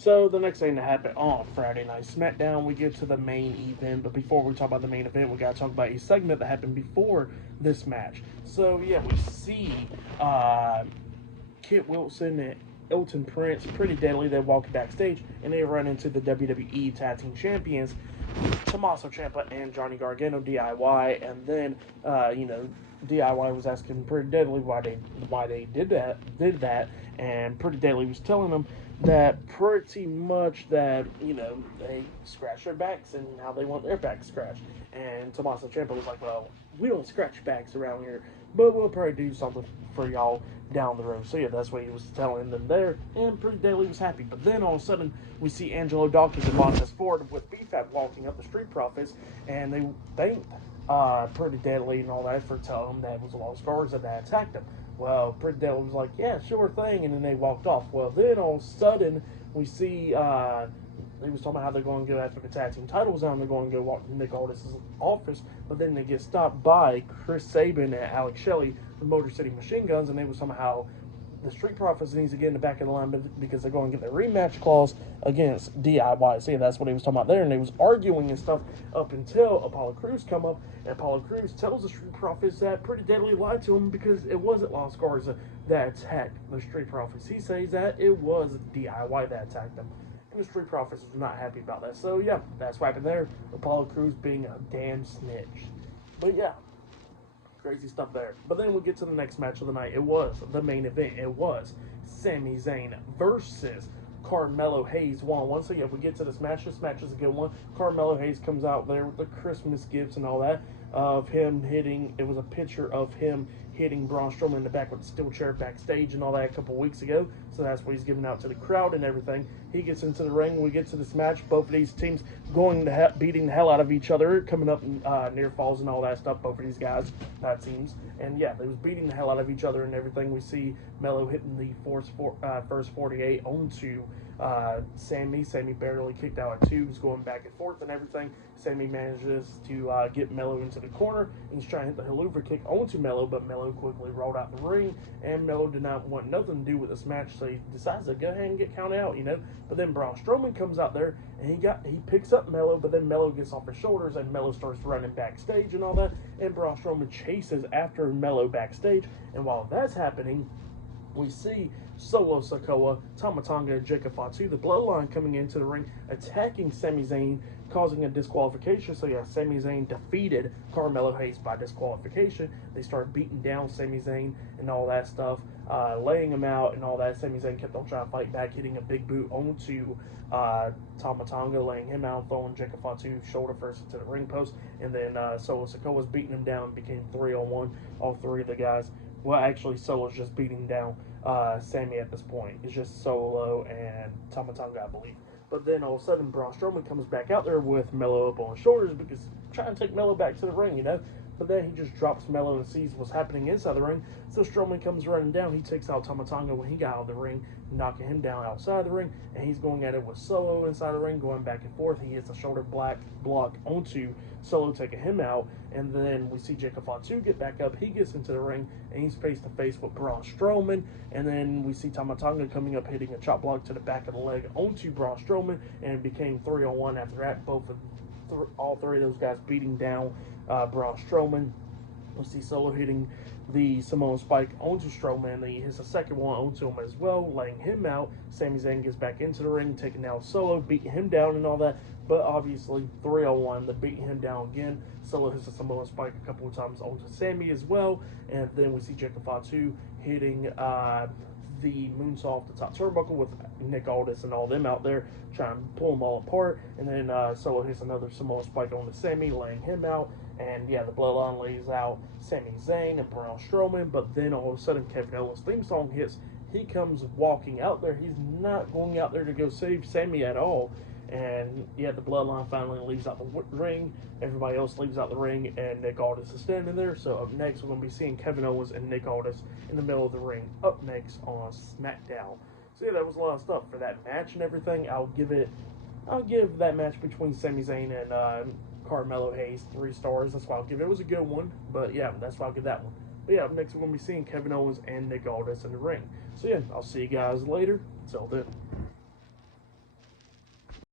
So the next thing that happened on Friday Night SmackDown, we get to the main event. But before we talk about the main event, we gotta talk about a segment that happened before this match. So yeah, we see uh, Kit Wilson and Elton Prince, Pretty Deadly. They walk backstage and they run into the WWE Tag Team Champions, Tommaso Ciampa and Johnny Gargano, DIY. And then DIY was asking Pretty Deadly why they did that, and Pretty Deadly was telling them that pretty much that they scratch their backs and how they want their backs scratched. And Tommaso Ciampa was like, well, we don't scratch backs around here, but we'll probably do something for y'all down the road. So yeah, that's what he was telling them there, and Pretty Deadly was happy. But then all of a sudden, we see Angelo Dawkins and Montez Ford with BFAB walking up the Street Profits, and they thanked Pretty Deadly and all that for telling them that it was Lost Garza that attacked them. Well, Pretty Deadly was like, yeah, sure thing, and then they walked off. Well, then all of a sudden, we see they was talking about how they're going to go after the tag team titles and they're going to go walk to Nick Aldis' office, but then they get stopped by Chris Sabin and Alex Shelley, the Motor City Machine Guns, and they was somehow the Street Profits needs to get in the back of the line because they're going to get their rematch clause against DIY. So yeah, that's what he was talking about there, and they was arguing and stuff up until Apollo Crews come up, and Apollo Crews tells the Street Profits that Pretty Deadly lied to him because it wasn't Los Garza that attacked the Street Profits. He says that it was DIY that attacked them. And the Street Profits was not happy about that. So yeah, that's what happened there. Apollo Crews being a damn snitch. But yeah, crazy stuff there. But then we get to the next match of the night. It was the main event. It was Sami Zayn versus Carmelo Hayes one-on-one. So yeah, we get to this match. This match is a good one. Carmelo Hayes comes out there with the Christmas gifts and all that of him hitting. It was a picture of him hitting Braun Strowman in the back with a steel chair backstage and all that a couple weeks ago. So that's what he's giving out to the crowd and everything. He gets into the ring. We get to this match. Both of these teams going to beating the hell out of each other, coming up near falls and all that stuff. Both of these guys, teams, and yeah, they was beating the hell out of each other and everything. We see Melo hitting the first 48 onto Sami. Sami barely kicked out at two. He's going back and forth and everything. Sami manages to get Melo into the corner, and he's trying to hit the Helluva kick onto Melo, but Melo quickly rolled out the ring, and Melo did not want nothing to do with this match, so he decides to go ahead and get counted out, But then Braun Strowman comes out there, and he picks up Melo, but then Melo gets off his shoulders, and Melo starts running backstage and all that, and Braun Strowman chases after Melo backstage, and while that's happening, we see Solo Sikoa, Tama Tonga, and Jacob Fatu, the Bloodline, coming into the ring, attacking Sami Zayn, causing a disqualification. So yeah, Sami Zayn defeated Carmelo Hayes by disqualification. They started beating down Sami Zayn and all that stuff, laying him out and all that. Sami Zayn kept on trying to fight back, hitting a big boot onto Tama Tonga, laying him out, throwing Jacob Fatu shoulder first into the ring post, and then Solo Sikoa was beating him down, became 3-on-1. All three of the guys. Well, actually, Solo's just beating down Sami at this point. It's just Solo and Tama Tonga, I believe. But then all of a sudden, Braun Strowman comes back out there with Melo up on his shoulders because trying to take Melo back to the ring, But then he just drops Melo and sees what's happening inside the ring. So Strowman comes running down. He takes out Tama Tonga when he got out of the ring, knocking him down outside the ring. And he's going at it with Solo inside the ring, going back and forth. He hits a shoulder block onto Solo, taking him out. And then we see Jacob Fatu get back up. He gets into the ring, and he's face to face with Braun Strowman. And then we see Tama Tonga coming up, hitting a chop block to the back of the leg onto Braun Strowman, and it became 3-on-1 after that. All three of those guys beating down Braun Strowman. We see Solo hitting the Samoan Spike onto Strowman, and he hits a second one onto him as well, laying him out. Sami Zayn gets back into the ring, taking down Solo, beating him down and all that. But obviously, 3-on-1, they're beating him down again. Solo hits a Samoan Spike a couple of times onto Sami as well. And then we see Jacob Fatu hitting the moonsault off the top turnbuckle with Nick Aldis and all them out there, trying to pull them all apart. And then Solo hits another Samoan Spike onto Sami, laying him out. And yeah, the Bloodline lays out Sami Zayn and Braun Strowman. But then all of a sudden, Kevin Owens' theme song hits. He comes walking out there. He's not going out there to go save Sami at all. And yeah, the Bloodline finally leaves out the ring. Everybody else leaves out the ring, and Nick Aldis is standing there. So up next, we're going to be seeing Kevin Owens and Nick Aldis in the middle of the ring. Up next on SmackDown. So yeah, that was a lot of stuff for that match and everything. I'll give that match between Sami Zayn and Carmelo Hayes 3 stars. That's why I'll give it. It was a good one, but yeah, that's why I'll give that one. But yeah, up next we're going to be seeing Kevin Owens and Nick Aldis in the ring. So yeah, I'll see you guys later. Till then.